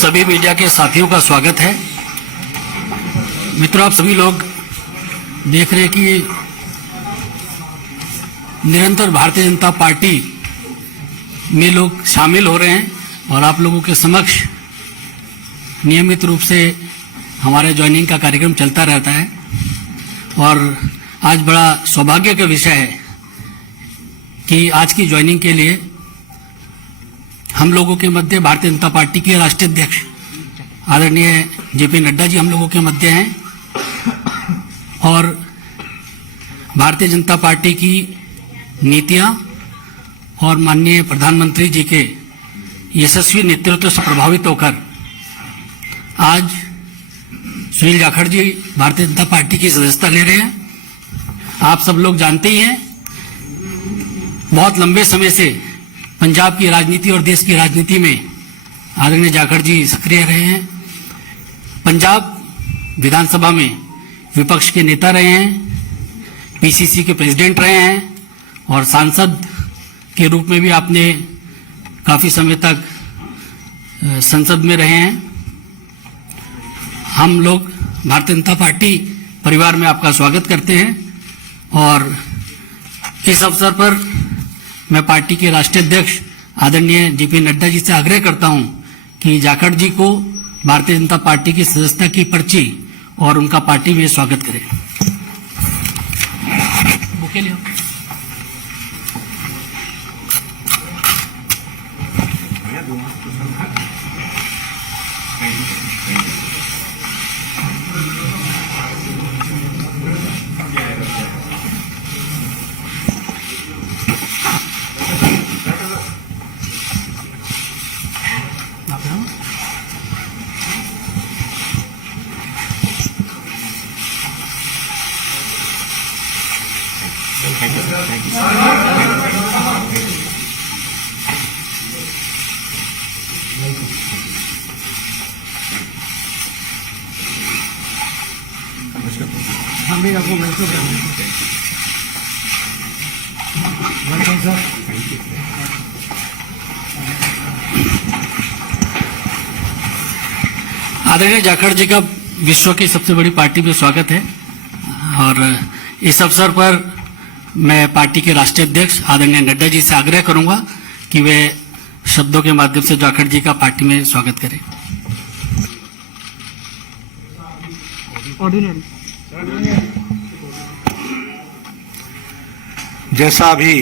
सभी मीडिया के साथियों का स्वागत है। मित्रों, आप सभी लोग देख रहे हैं कि निरंतर भारतीय जनता पार्टी में लोग शामिल हो रहे हैं और आप लोगों के समक्ष नियमित रूप से हमारे ज्वाइनिंग का कार्यक्रम चलता रहता है। और आज बड़ा सौभाग्य का विषय है कि आज की ज्वाइनिंग के लिए हम लोगों के मध्य भारतीय जनता पार्टी के राष्ट्रीय अध्यक्ष आदरणीय जेपी नड्डा जी हम लोगों के मध्य हैं और भारतीय जनता पार्टी की नीतियां और माननीय प्रधानमंत्री जी के यशस्वी नेतृत्व से प्रभावित होकर आज सुनील जाखड़ जी भारतीय जनता पार्टी की सदस्यता ले रहे हैं। आप सब लोग जानते ही हैं, बहुत लंबे समय से पंजाब की राजनीति और देश की राजनीति में आदरणीय जाखड़ जी सक्रिय रहे हैं। पंजाब विधानसभा में विपक्ष के नेता रहे हैं, पीसीसी के प्रेसिडेंट रहे हैं और सांसद के रूप में भी आपने काफी समय तक संसद में रहे हैं। हम लोग भारतीय जनता पार्टी परिवार में आपका स्वागत करते हैं और इस अवसर पर मैं पार्टी के राष्ट्रीय अध्यक्ष आदरणीय जेपी नड्डा जी से आग्रह करता हूं कि जाखड़ जी को भारतीय जनता पार्टी की सदस्यता की पर्ची और उनका पार्टी में स्वागत करें। बुके लियो। आदरणीय जाखड़ जी का विश्व की सबसे बड़ी पार्टी में स्वागत है और इस अवसर पर मैं पार्टी के राष्ट्रीय अध्यक्ष आदरणीय नड्डा जी से आग्रह करूंगा कि वे शब्दों के माध्यम से जाखड़ जी का पार्टी में स्वागत करें। जैसा अभी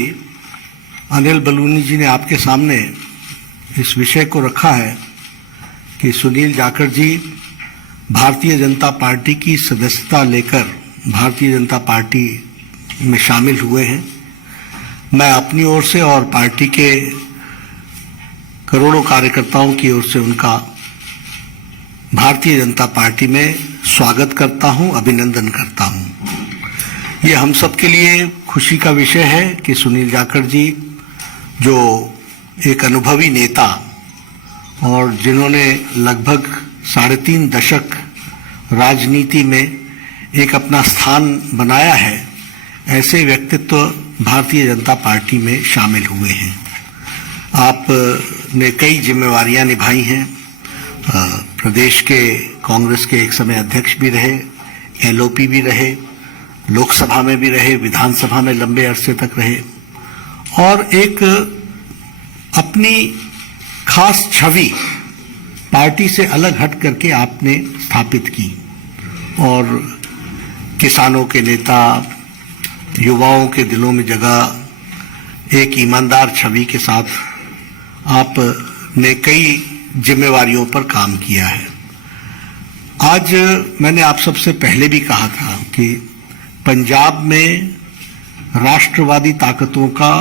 अनिल बलूनी जी ने आपके सामने इस विषय को रखा है कि सुनील जाखड़ जी भारतीय जनता पार्टी की सदस्यता लेकर भारतीय जनता पार्टी में शामिल हुए हैं, मैं अपनी ओर से और पार्टी के करोड़ों कार्यकर्ताओं की ओर से उनका भारतीय जनता पार्टी में स्वागत करता हूं, अभिनंदन करता हूं। ये हम सब के लिए खुशी का विषय है कि सुनील जाखड़ जी जो एक अनुभवी नेता और जिन्होंने लगभग 3.5 दशक राजनीति में एक अपना स्थान बनाया है, ऐसे व्यक्तित्व भारतीय जनता पार्टी में शामिल हुए हैं। आपने कई जिम्मेवारियां निभाई हैं, प्रदेश के कांग्रेस के एक समय अध्यक्ष भी रहे, एलओपी भी रहे, लोकसभा में भी रहे, विधानसभा में लंबे अरसे तक रहे और एक अपनी खास छवि पार्टी से अलग हट करके आपने स्थापित की और किसानों के नेता, युवाओं के दिलों में जगह एक ईमानदार छवि के साथ आपने कई जिम्मेवारियों पर काम किया है। आज मैंने आप सबसे पहले भी कहा था कि पंजाब में राष्ट्रवादी ताकतों का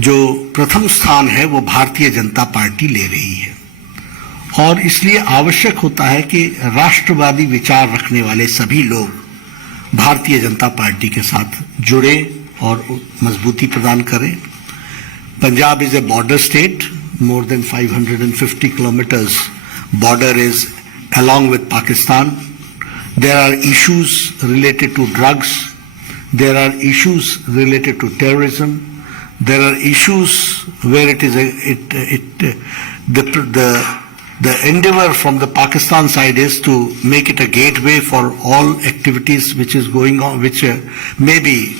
जो प्रथम स्थान है वो भारतीय जनता पार्टी ले रही है और इसलिए आवश्यक होता है कि राष्ट्रवादी विचार रखने वाले सभी लोग भारतीय जनता पार्टी के साथ जुड़े और मजबूती प्रदान करें। Punjab is a border state, more than 550 kilometers border is along with Pakistan. There are issues related to drugs, there are issues related to terrorism, there are issues where it is the The endeavor from the Pakistan side is to make it a gateway for all activities which is going on, which may be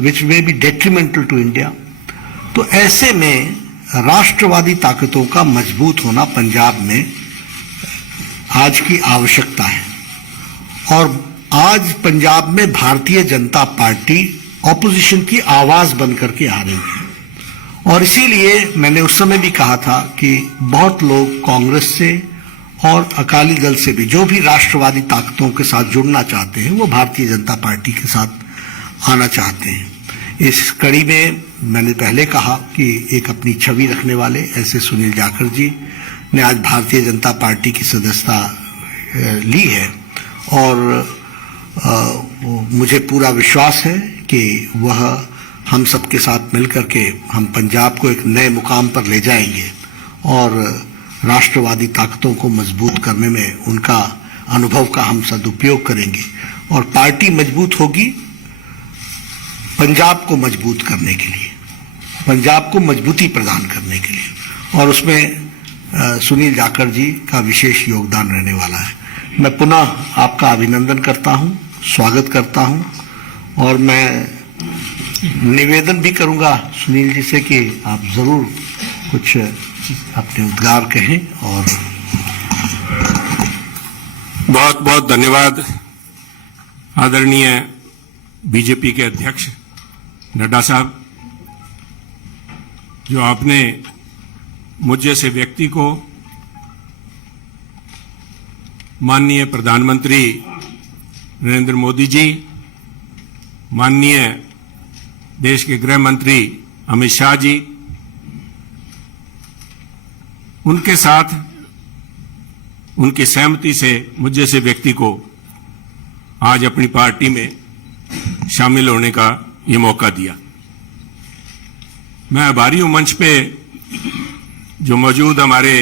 which may be detrimental to India. तो ऐसे में राष्ट्रवादी ताकतों का मजबूत होना पंजाब में आज की आवश्यकता है। और आज पंजाब में भारतीय जनता पार्टी ऑपोजिशन की आवाज बन करके आ रही है। और इसीलिए मैंने उस समय भी कहा था कि बहुत लोग कांग्रेस से और अकाली दल से भी, जो भी राष्ट्रवादी ताकतों के साथ जुड़ना चाहते हैं, वो भारतीय जनता पार्टी के साथ आना चाहते हैं। इस कड़ी में मैंने पहले कहा कि एक अपनी छवि रखने वाले ऐसे सुनील जाखड़ जी ने आज भारतीय जनता पार्टी की सदस्यता ली है। और मुझे पूरा विश्वास है कि वह हम सबके साथ मिलकर के हम पंजाब को एक नए मुकाम पर ले जाएंगे और राष्ट्रवादी ताकतों को मजबूत करने में उनका अनुभव का हम सदुपयोग करेंगे। और पार्टी मजबूत होगी पंजाब को मजबूत करने के लिए, पंजाब को मजबूती प्रदान करने के लिए, और उसमें सुनील जाखड़ जी का विशेष योगदान रहने वाला है। मैं पुनः आपका अभिनंदन करता हूं, स्वागत करता हूं, और मैं निवेदन भी करूंगा सुनील जी से कि आप जरूर कुछ अपने उद्गार कहें। और बहुत बहुत धन्यवाद आदरणीय बीजेपी के अध्यक्ष नड्डा साहब, जो आपने मुझ जैसे व्यक्ति को माननीय प्रधानमंत्री नरेंद्र मोदी जी, माननीय देश के गृह मंत्री अमित शाह जी, उनके साथ उनकी सहमति से मुझ जैसे व्यक्ति को आज अपनी पार्टी में शामिल होने का ये मौका दिया। मैं आभारी हूं मंच पे जो मौजूद हमारे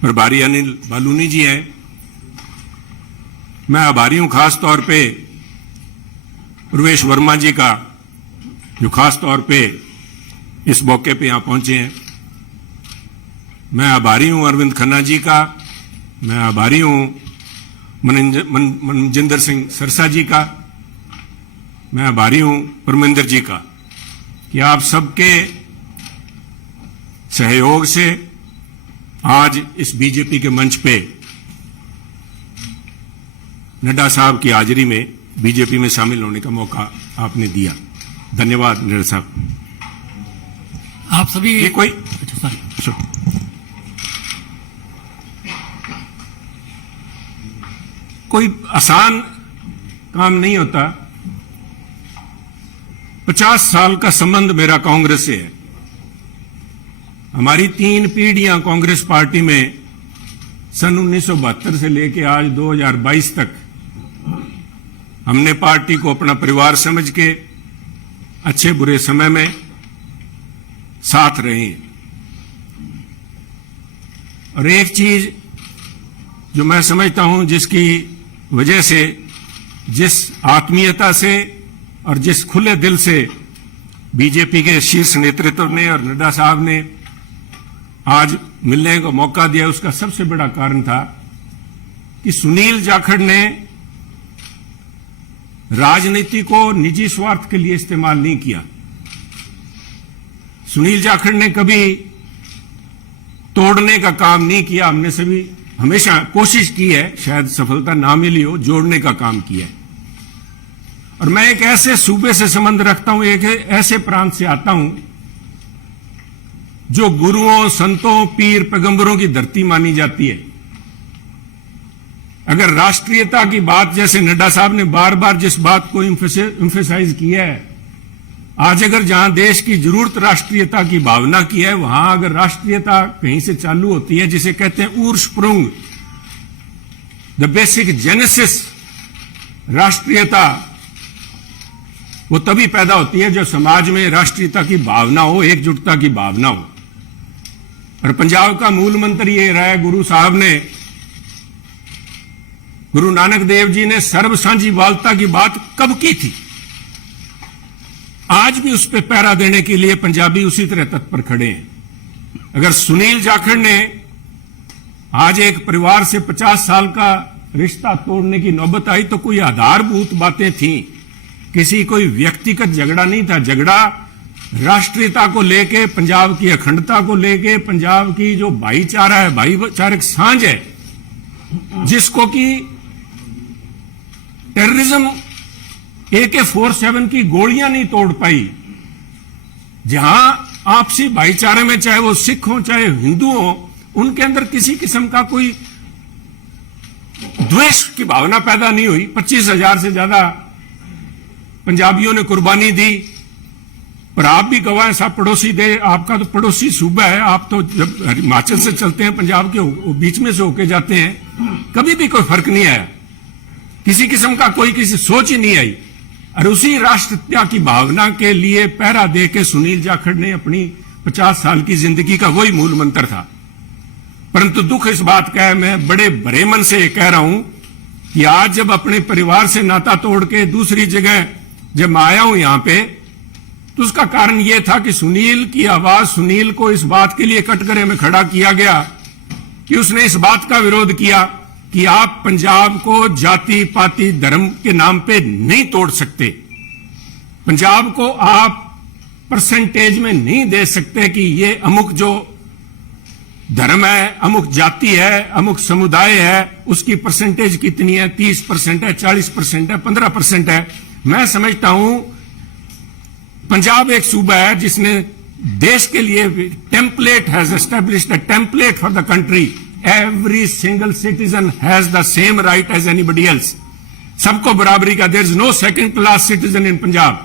प्रभारी अनिल बालूनी जी हैं। मैं आभारी हूं खास तौर पे प्रवेश वर्मा जी का, जो खास तौर पे इस मौके पे यहां पहुंचे हैं। मैं आभारी हूं अरविंद खन्ना जी का, मैं आभारी हूं मनजिंदर सिंह सरसा जी का, मैं आभारी हूं परमिंदर जी का कि आप सबके सहयोग से आज इस बीजेपी के मंच पे नड्डा साहब की हाजिरी में बीजेपी में शामिल होने का मौका आपने दिया। धन्यवाद नड्डा साहब। आप सभी ये कोई कोई आसान काम नहीं होता। 50 साल का संबंध मेरा कांग्रेस से है। हमारी 3 पीढ़ियां कांग्रेस पार्टी में सन 1972 से लेकर आज 2022 तक हमने पार्टी को अपना परिवार समझ के अच्छे बुरे समय में साथ रहे हैं। और एक चीज जो मैं समझता हूं, जिसकी वजह से, जिस आत्मीयता से और जिस खुले दिल से बीजेपी के शीर्ष नेतृत्व ने और नड्डा साहब ने आज मिलने का मौका दिया, उसका सबसे बड़ा कारण था कि सुनील जाखड़ ने राजनीति को निजी स्वार्थ के लिए इस्तेमाल नहीं किया। सुनील जाखड़ ने कभी तोड़ने का काम नहीं किया। हमने सभी हमेशा कोशिश की है, शायद सफलता ना मिली हो, जोड़ने का काम किया है। और मैं एक ऐसे सूबे से संबंध रखता हूं, एक ऐसे प्रांत से आता हूं जो गुरुओं, संतों, पीर, पैगंबरों की धरती मानी जाती है। अगर राष्ट्रीयता की बात, जैसे नड्डा साहब ने बार बार जिस बात को इंफेसाइज किया है, आज अगर जहां देश की जरूरत राष्ट्रीयता की भावना की है, वहां अगर राष्ट्रीयता कहीं से चालू होती है, जिसे कहते हैं उर्स्प्रुंग, द बेसिक जेनेसिस राष्ट्रीयता, वो तभी पैदा होती है जब समाज में राष्ट्रीयता की भावना हो, एकजुटता की भावना हो। और पंजाब का मूल मंत्र ये रहा है, गुरु साहब ने, गुरु नानक देव जी ने सर्व साझीवालता की बात कब की थी? आज भी उस पर पहरा देने के लिए पंजाबी उसी तरह तत्पर खड़े हैं। अगर सुनील जाखड़ ने आज एक परिवार से 50 साल का रिश्ता तोड़ने की नौबत आई तो कोई आधारभूत बातें थी, किसी कोई व्यक्तिगत झगड़ा नहीं था। झगड़ा राष्ट्रीयता को लेके, पंजाब की अखंडता को लेके, पंजाब की जो भाईचारा है, भाईचारक सांझ है, जिसको कि टेररिज्म AK-47 की गोलियां नहीं तोड़ पाई। जहां आपसी भाईचारे में, चाहे वो सिख हो चाहे हिंदू हो, उनके अंदर किसी किस्म का कोई द्वेष की भावना पैदा नहीं हुई। 25,000 से ज्यादा पंजाबियों ने कुर्बानी दी। पर आप भी गवाह हैं, साहब पड़ोसी दे, आपका तो पड़ोसी सूबा है, आप तो जब हिमाचल से चलते हैं, पंजाब के बीच में से होके जाते हैं, कभी भी कोई फर्क नहीं आया, किसी किस्म का कोई किसी सोच ही नहीं आई। और उसी राष्ट्रीयता की भावना के लिए पहरा दे के सुनील जाखड़ ने अपनी 50 साल की जिंदगी का वही मूल मंत्र था। परंतु दुख इस बात का है, मैं बड़े भरे मन से कह रहा हूं कि आज जब अपने परिवार से नाता तोड़ के दूसरी जगह जब मैं आया हूं यहां पे, तो उसका कारण यह था कि सुनील की आवाज, सुनील को इस बात के लिए कटघरे में खड़ा किया गया कि उसने इस बात का विरोध किया कि आप पंजाब को जाति पाति धर्म के नाम पे नहीं तोड़ सकते, पंजाब को आप परसेंटेज में नहीं दे सकते कि ये अमुक जो धर्म है, अमुक जाति है, अमुक समुदाय है, उसकी परसेंटेज कितनी है, 30% है, 40% है, 15% है। मैं समझता हूं पंजाब एक सूबा है जिसने देश के लिए template has established a template for the country. Every single citizen has the same right as anybody else. सबको बराबरी का, there is no second class citizen in Punjab.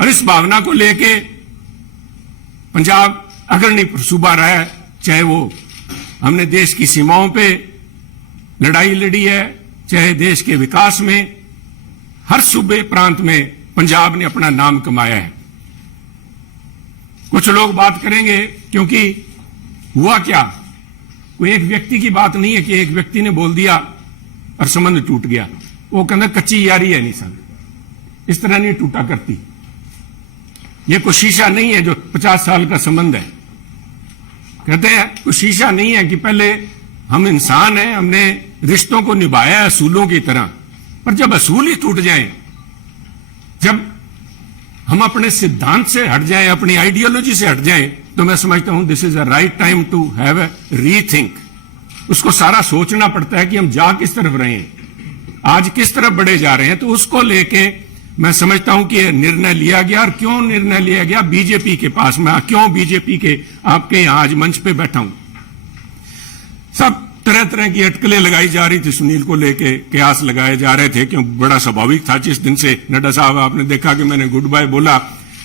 और इस भावना को लेके पंजाब अग्रणी सूबा रहा है, चाहे वो हमने देश की सीमाओं पे लड़ाई लड़ी है, चाहे देश के विकास में, हर सूबे प्रांत में पंजाब ने अपना नाम कमाया है। कुछ लोग बात करेंगे क्योंकि हुआ क्या, कोई एक व्यक्ति की बात नहीं है कि एक व्यक्ति ने बोल दिया और संबंध टूट गया। वो कहना कच्ची यारी है, नहीं सर, इस तरह नहीं टूटा करती। ये कोई शीशा नहीं है जो 50 साल का संबंध है। कहते हैं कोई शीशा नहीं है कि पहले हम इंसान हैं, हमने रिश्तों को निभाया है असूलों की तरह, पर जब असूल ही टूट जाएं, जब हम अपने सिद्धांत से हट जाएं, अपनी आइडियोलॉजी से हट जाएं, तो मैं समझता हूं this is a right time to have a rethink. उसको सारा सोचना पड़ता है कि हम जा किस तरफ रहे हैं, आज किस तरफ बढ़े जा रहे हैं। तो उसको लेके मैं समझता हूं कि निर्णय लिया गया। और क्यों निर्णय लिया गया, बीजेपी के पास, मैं क्यों बीजेपी के आपके यहां आज मंच पे बैठा हूं। सब तरह तरह की अटकलें लगाई जा रही थी सुनील को लेके, कयास लगाए जा रहे थे, क्यों बड़ा स्वाभाविक था। जिस दिन से नड्डा साहब आपने देखा कि मैंने गुड बाय बोला,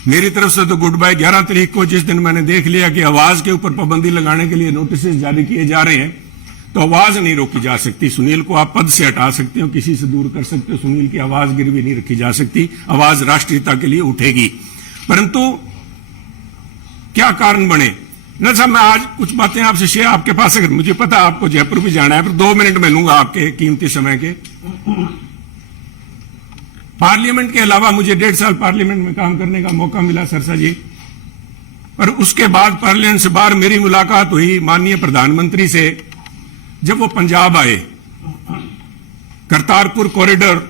मेरी तरफ से तो गुड बाय 11 तारीख को, जिस दिन मैंने देख लिया कि आवाज के ऊपर पाबंदी लगाने के लिए नोटिस जारी किए जा रहे हैं, तो आवाज नहीं रोकी जा सकती। सुनील को आप पद से हटा सकते हो, किसी से दूर कर सकते हो, सुनील की आवाज गिरवी नहीं रखी जा सकती। आवाज राष्ट्रीयता के लिए उठेगी। परंतु क्या कारण बने न साहब, मैं आज कुछ बातें आपसे शेयर, आपके पास अगर मुझे पता आपको जयपुर भी जाना है, पर 2 मिनट में लूंगा आपके कीमती समय के। पार्लियामेंट के अलावा मुझे 1.5 साल पार्लियामेंट में काम करने का मौका मिला सरसा जी। पर उसके बाद पार्लियामेंट से बाहर मेरी मुलाकात हुई माननीय प्रधानमंत्री से, जब वो पंजाब आए। करतारपुर कॉरिडोर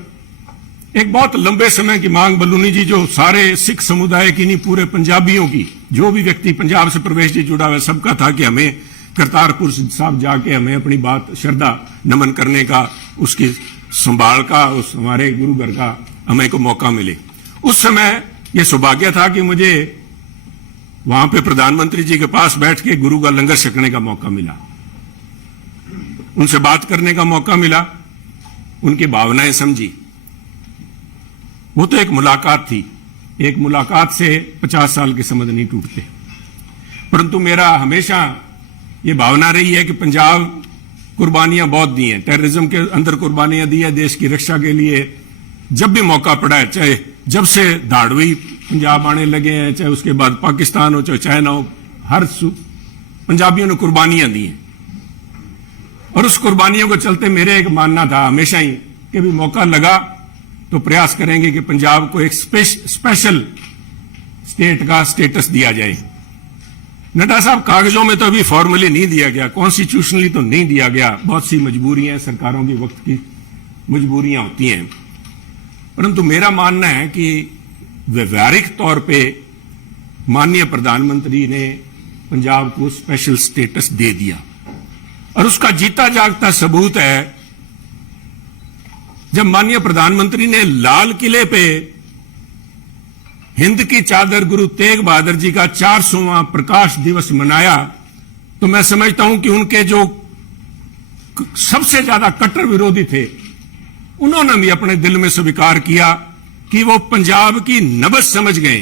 एक बहुत लंबे समय की मांग बलूनी जी, जो सारे सिख समुदाय की नहीं, पूरे पंजाबियों की, जो भी व्यक्ति पंजाब से प्रवेश जी जुड़ा हुआ है, सबका था कि हमें करतारपुर साहब जाके हमें अपनी बात श्रद्धा नमन करने का, उसकी संभाल का, उस हमारे गुरु घर का हमें को मौका मिले। उस समय यह सौभाग्य था कि मुझे वहां पे प्रधानमंत्री जी के पास बैठ के गुरु का लंगर छकने का मौका मिला, उनसे बात करने का मौका मिला, उनकी भावनाएं समझी। वो तो एक मुलाकात थी, एक मुलाकात से 50 साल के संबंध नहीं टूटते। परंतु मेरा हमेशा ये भावना रही है कि पंजाब कुर्बानियां बहुत दी हैं, टेररिज्म के अंदर कुर्बानियां दी है देश की रक्षा के लिए। जब भी मौका पड़ा है, चाहे जब से धाड़वी पंजाब आने लगे हैं, चाहे उसके बाद पाकिस्तान हो, चाहे चाइना हो, हर पंजाबियों ने कुर्बानियां दी हैं। और उस कुर्बानियों को चलते मेरे एक मानना था हमेशा ही कि भी मौका लगा तो प्रयास करेंगे कि पंजाब को एक स्पेशल स्टेट का स्टेटस दिया जाए। नड्डा साहब, कागजों में तो अभी फॉर्मली नहीं दिया गया, कॉन्स्टिट्यूशनली तो नहीं दिया गया, बहुत सी मजबूरियां सरकारों की वक्त की मजबूरियां होती हैं, परंतु मेरा मानना है कि व्यवहारिक तौर पे माननीय प्रधानमंत्री ने पंजाब को स्पेशल स्टेटस दे दिया और उसका जीता जागता सबूत है जब माननीय प्रधानमंत्री ने लाल किले पे हिंद की चादर गुरु तेग बहादुर जी का 400वां प्रकाश दिवस मनाया, तो मैं समझता हूं कि उनके जो सबसे ज्यादा कट्टर विरोधी थे उन्होंने भी अपने दिल में स्वीकार किया कि वो पंजाब की नब्ज समझ गए।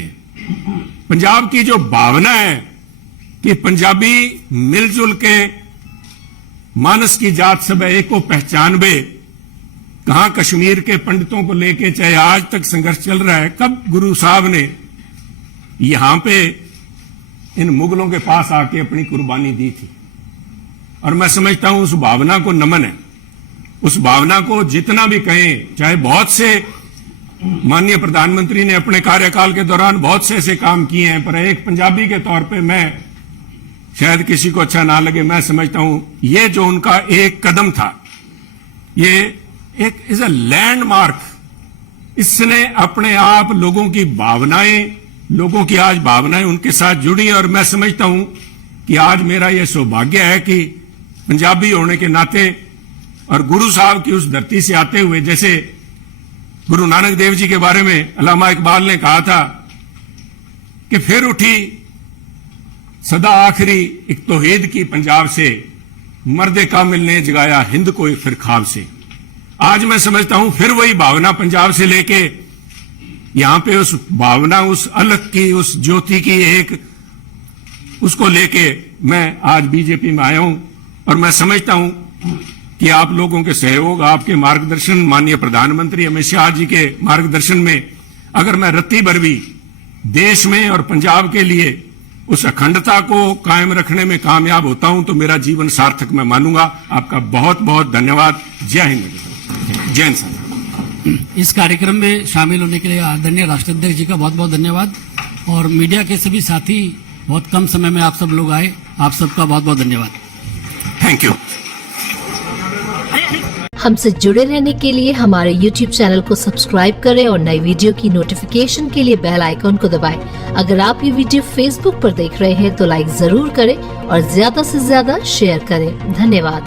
पंजाब की जो भावना है कि पंजाबी मिलजुल के मानस की जात सब एक को पहचान बे, कहां कश्मीर के पंडितों को लेके चाहे आज तक संघर्ष चल रहा है, कब गुरु साहब ने यहां पे इन मुगलों के पास आके अपनी कुर्बानी दी थी। और मैं समझता हूं उस भावना को नमन है, उस भावना को जितना भी कहें, चाहे बहुत से माननीय प्रधानमंत्री ने अपने कार्यकाल के दौरान बहुत से ऐसे काम किए हैं, पर एक पंजाबी के तौर पे मैं, शायद किसी को अच्छा ना लगे, मैं समझता हूं ये जो उनका एक कदम था, ये एक इज अ लैंडमार्क। इसने अपने आप लोगों की भावनाएं, लोगों की आज भावनाएं उनके साथ जुड़ी, और मैं समझता हूं कि आज मेरा यह सौभाग्य है कि पंजाबी होने के नाते और गुरु साहब की उस धरती से आते हुए, जैसे गुरु नानक देव जी के बारे में अल्लामा इकबाल ने कहा था कि फिर उठी सदा आखिरी एक तौहीद की पंजाब से, मर्दे कामिल ने जगाया हिंद को फिर ख्वाब से। आज मैं समझता हूं फिर वही भावना पंजाब से लेके यहां पे उस भावना, उस अलग की, उस ज्योति की एक, उसको लेके मैं आज बीजेपी में आया हूं। और मैं समझता हूं कि आप लोगों के सहयोग, आपके मार्गदर्शन, माननीय प्रधानमंत्री अमित शाह जी के मार्गदर्शन में अगर मैं रत्ती भर भी देश में और पंजाब के लिए उस अखंडता को कायम रखने में कामयाब होता हूं तो मेरा जीवन सार्थक मैं मानूंगा। आपका बहुत बहुत धन्यवाद। जय हिंद, जय हिंद साहब। इस कार्यक्रम में शामिल होने के लिए आदरणीय राष्ट्राध्यक्ष जी का बहुत बहुत धन्यवाद, और मीडिया के सभी साथी, बहुत कम समय में आप सब लोग आए, आप सबका बहुत बहुत धन्यवाद। Thank you. हमसे जुड़े रहने के लिए हमारे YouTube चैनल को सब्सक्राइब करें और नई वीडियो की नोटिफिकेशन के लिए बेल आइकॉन को दबाएं। अगर आप ये वीडियो Facebook पर देख रहे हैं तो लाइक जरूर करें और ज्यादा से ज्यादा शेयर करें। धन्यवाद।